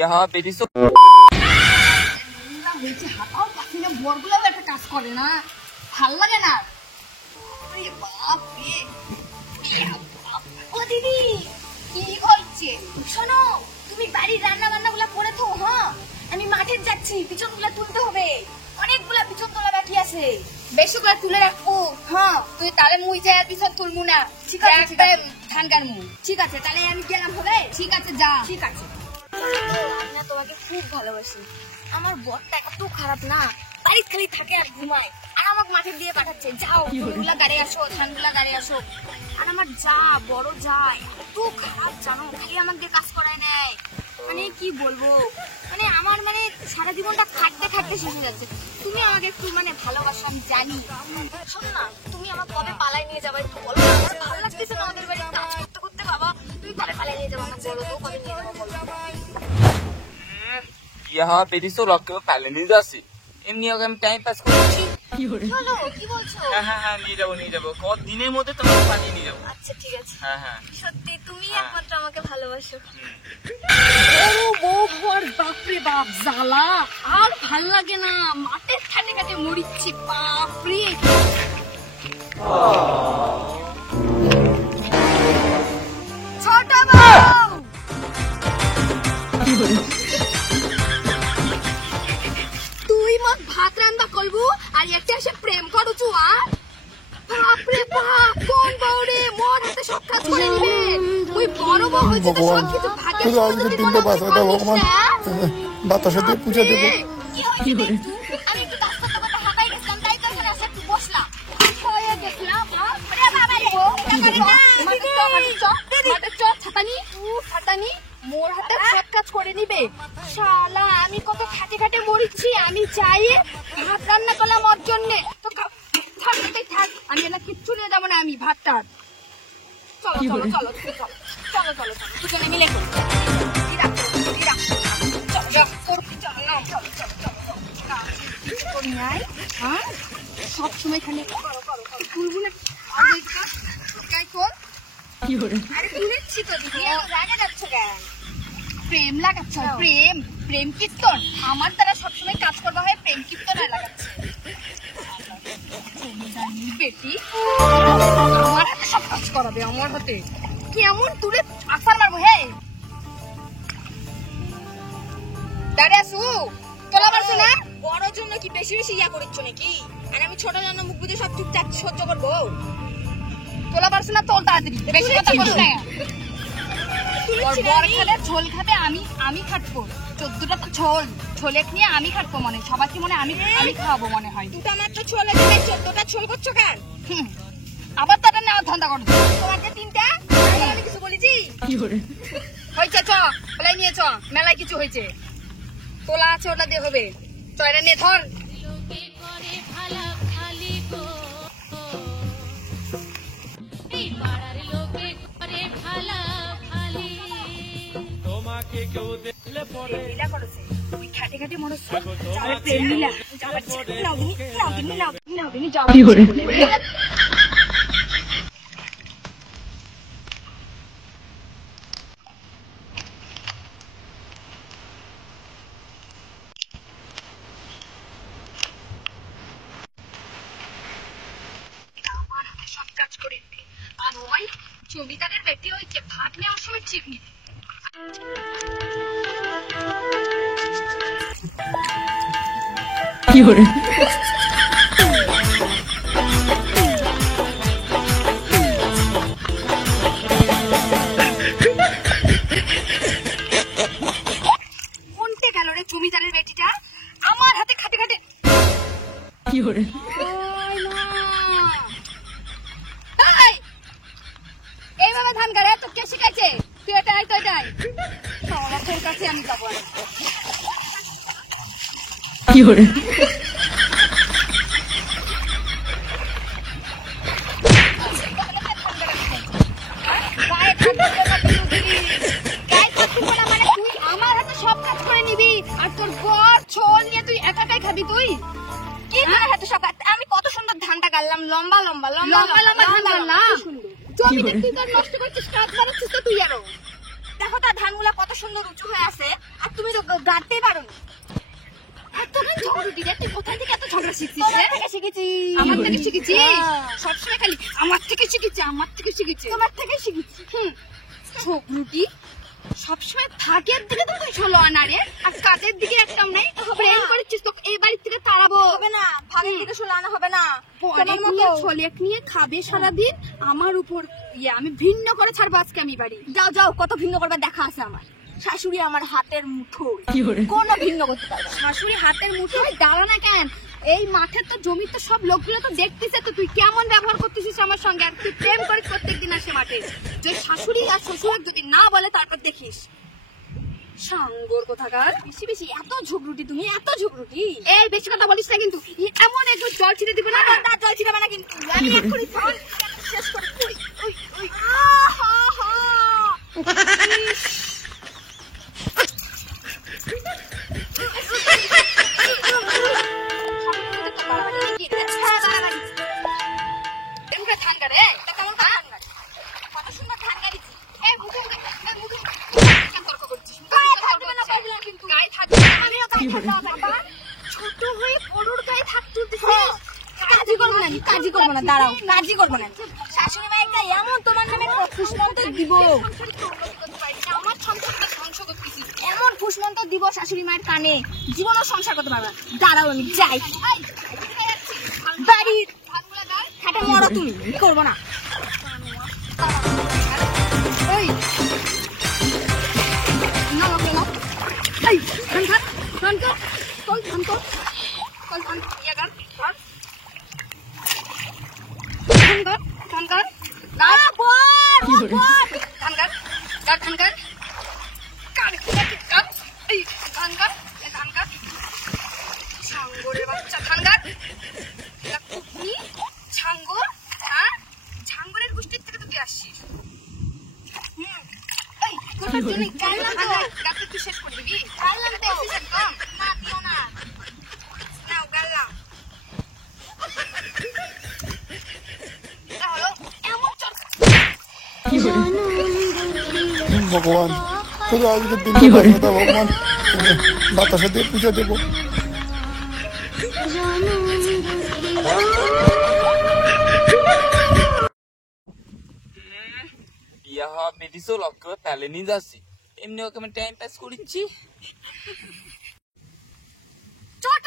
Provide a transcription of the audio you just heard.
यहाँ बेटी सो হয়েছে হাতাও পাখি না বরগুলাও একটা কাজ করে না, ভাল লাগে না। বাপ রে, ও দিদি কি হচ্ছে? শোনো, তুমি বাড়ির রান্না বান্না গুলা করে তো, হ্যাঁ আমি মাঠে যাচ্ছি, পিছন গুলা তুলতে হবে, অনেকগুলা পিছন তোলা বাকি আছে, বেশি করে তুলে রাখবো। হ্যাঁ তুই তাহলে মুই যাই আর পিছন তুলবো না, ঠিক আছে? ধান কাটবো, ঠিক আছে? তাহলে আমি গেলাম, হবে? ঠিক আছে, যা। ঠিক আছে। আমি না তোমাকে খুব ভালোবাসি, আমার বরটা এত খারাপ না, বাড়ি খালি থাকে আর ঘুমায়, আর আমাকে মাঠে দিয়ে পাঠাচ্ছে, যাও ফুলগুলা গাড়ি আসো, ধানগুলা গাড়ি আসো। আর আমার যা বড় যা এত খারাপ জানো, খালি আমাকে কাজ করায় দেয়, মানে কি বলবো, মানে আমার মানে সারা জীবনটা খাটতে খাটতে শেষ হয়ে যাচ্ছে। তুমি আমাকে একটু মানে ভালোবাসো, আমি জানি। শোনো না, তুমি আমার কবে পালাই নিয়ে যাবে একটু বলো, আমার ভালো লাগতেছে না আমাদের বাড়ি কাজ করতে করতে। বাবা তুমি কবে পালাই নিয়ে যাবো আমাকে বলো তো, কবে নিয়ে যাবো বলো। यहाँ बेटी सो रख के पहले नहीं जासी এমনি ওকে আমি টাইম পাস করছি। চলো, কি বলছো? হ্যাঁ হ্যাঁ নিয়ে যাবো কত দিনের মধ্যে তোমাকে পাঠিয়ে নিয়ে যাবো। আচ্ছা ঠিক আছে। হ্যাঁ হ্যাঁ সত্যি তুমি একমাত্র আমাকে ভালোবাসো। ও বউ ভর, বাপরে বাপ জ্বালা, আর ভাল লাগে না, মাঠে খাটে খাটে মরিচ্ছি, বাপরে। ছোট বউ, তুই মত ভাত রান্না করবো আর একটা এসে প্রেম করুচু, আর বাপরে বাপ, কোন বউ রে, মোর হাতে সব কাজ করে নিবে। ওই বড় বউ হয়েছে তো সব কিছু ভাগে তিনটা বাচ্চাটা ভগবান বাতাসে দিয়ে পুজো দেবো। কি হয়েছে? আমি একটু কাজ করতে করতে হাঁপাই গেছিলাম, তাই তো এখানে এসে একটু বসলাম, হয়ে দেখলাম বাপরে বাবা রে, ছাতানি মোর হাতে সব কাজ করে নিবে। শালা আমি কত খাটে খাটে মরিচ্ছি, আমি চাই ভাত রান্না করলাম ওর জন্যে, তো থাক, আমি না কিচ্ছু নিয়ে যাবো না, আমি ভাতটা। চলো চলো চলো চলো চলো চলো চলো দুজনে মিলে করি। সব সময় খালি ফুলগুলো প্রেম লাগাচ্ছ, প্রেম প্রেম কীর্তন, আমার দ্বারা সবসময় কাজ করবা হয়, প্রেম কীর্তন লাগাচ্ছে বেটি, আমার হাতে সব কাজ করাবে, আমার হাতে কেমন দূরে আসার মারবো। হে দাঁড়িয়ে আসু, তোলা পারছো না? বড় জন্য কি বেশি বেশি ইয়া করিচ্ছ নাকি? আর আমি ছোট জন্য মুখ বুঝে সব ঠিকঠাক সহ্য করবো। তোলা পারছো না? তোল তাড়াতাড়ি, বেশি কথা বলছো না। বড় খালে ঝোল খাবে, আমি খাটবো, 14টা তো ছোলে নিয়ে আমি খাটবো, মনে সবাই কি মনে আমি খাওয়াবো মনে হয়। দুটা মাত্র ছোলে দেবে, 14টা ছোল করছো কেন? আবার তাটা নেওয়ার ধান্দা করছো, তোমার যে 3টা, আমি কিছু বলেছি? হয়েছে, চ ওলাই নিয়ে চ, মেলায় কিছু হয়েছে, তোলা আছে ওটা দিয়ে হবে, চ এটা নিয়ে ধর। খাটে খাটে মরছ, প্রেম মিলা সব কাজ করে দিবে, আর ওই জমিদারের বেটি হয়েছে, ভাত নেওয়ার সময় ঠিক নেই। কি করে কোনটা গেল রে জমিদারের বেটিটা, আমার হাতে খাটে খাটে। কি করে এইভাবে ধান গাড়ে তো কে শিখাইছে? তুই এটাই তো এটাই তোর কাছে আমি যাবো। কি করে আমার হাতে সব কাজ করে নিবি, আর তোর বর ছোল নিয়ে তুই একাই খাবি? তুই কি আমার হাতে সব কাজ, আমি কত সুন্দর ধানটা গাড়লাম, লম্বা লম্বা লম্বা লম্বা ধান গাড়লাম, জমিতে তুই তোর নষ্ট করছিস, কাজ বাড়াচ্ছিস তো তুই আরো। দেখো তো ধানগুলা কত সুন্দর উঁচু হয়ে আছে, আর তুমি তো গাড়তেই পারো না। তুমি ঝগড়ুটি রে, তুই কোথা থেকে এত ঝগড়া শিখছিস? তোমার থেকে শিখেছি। আমার থেকে শিখেছি? সবসময় খালি আমার থেকে শিখেছি, আমার থেকে শিখেছি। তোমার থেকে শিখেছি। ঝগড়ুটি সবসময় ভাগের দিকে তো তুই ষোলো আনা রে, আর কাজের দিকে একদম নেই। প্রেম করেছিস তো এই বাড়ির থেকে তাড়াবো। হবে না, ভাগের দিকে ষোলো আনা হবে না। ছোলেক নিয়ে খাবে সারাদিন আমার উপর আমি ভিন্ন করে ছাড়বো আজকে আমি বাড়ি। যাও যাও, কত ভিন্ন করবে দেখা আছে আমার। শাশুড়ি আমার হাতের মুঠো, কোনো ভিন্ন করতে পারবে। শাশুড়ি হাতের মুঠো দাঁড়া না কেন? এই মাঠের তো জমির তো সব লোকগুলো তো দেখতেছে তো তুই কেমন ব্যবহার করতেছিস আমার সঙ্গে। আর তুই প্রেম করিস প্রত্যেকদিন আসে মাঠে। যে শাশুড়ি আর শ্বশুর যদি না বলে তারপর দেখিস। সাঙ্গর কোথাকার, বেশি বেশি এত ঝগড়ুটি, তুমি এত ঝগড়ুটি। এই বেশি কথা বলিস না কিন্তু, এমন একটু জল ছিটে দিবি না, তার জল ছিটাবে না কিন্তু। আমি এক্ষুনি শেষ করে ছোট হয়ে বড়োর গায়ে থাকতে কাজই করবো না, কাজই করবো না, দাঁড়াও, কাজই করবো না। শাশুড়ি মায়ের গায়ে এমন তোমার নামে ফুসমন্ত দিব, আমার সংসারটা ধ্বংস করতেছি। এমন ফুসমন্ত দিব শাশুড়ি মায়ের কানে, জীবনও সংসার করতে পারবে না। দাঁড়াও, আমি যাই বাড়ির খাটে মরো, তুমি করবো না। এই না এই ধান কর, কল ধান কর, কল ধান ইয়া কর, ধান কর না বল ধান কর, ধান কর কার কর, এই ধান কর, ধান কর ছাঙ্গরের বাচ্চা, ধান কর। তুমি ছাঙ্গর, হ্যাঁ ছাঙ্গরের গোষ্ঠীর থেকে তো তুই আসছিস। তোর জন্য গাইলাম তো, গাছটা তুই শেষ করে দিবি। গাইলাম তো একদম না, দিও না, নাও গাইলাম। হলো এমন ভগবান, শুধু আজকে দিনটা ভগবান বাতাসা দিয়ে পুজো দেবো। বিয়া হওয়া বেটি চল একেবারে প্যালে নিয়ে যাচ্ছি, এমনি ওকে আমি টাইম পাস করেছি। ছোট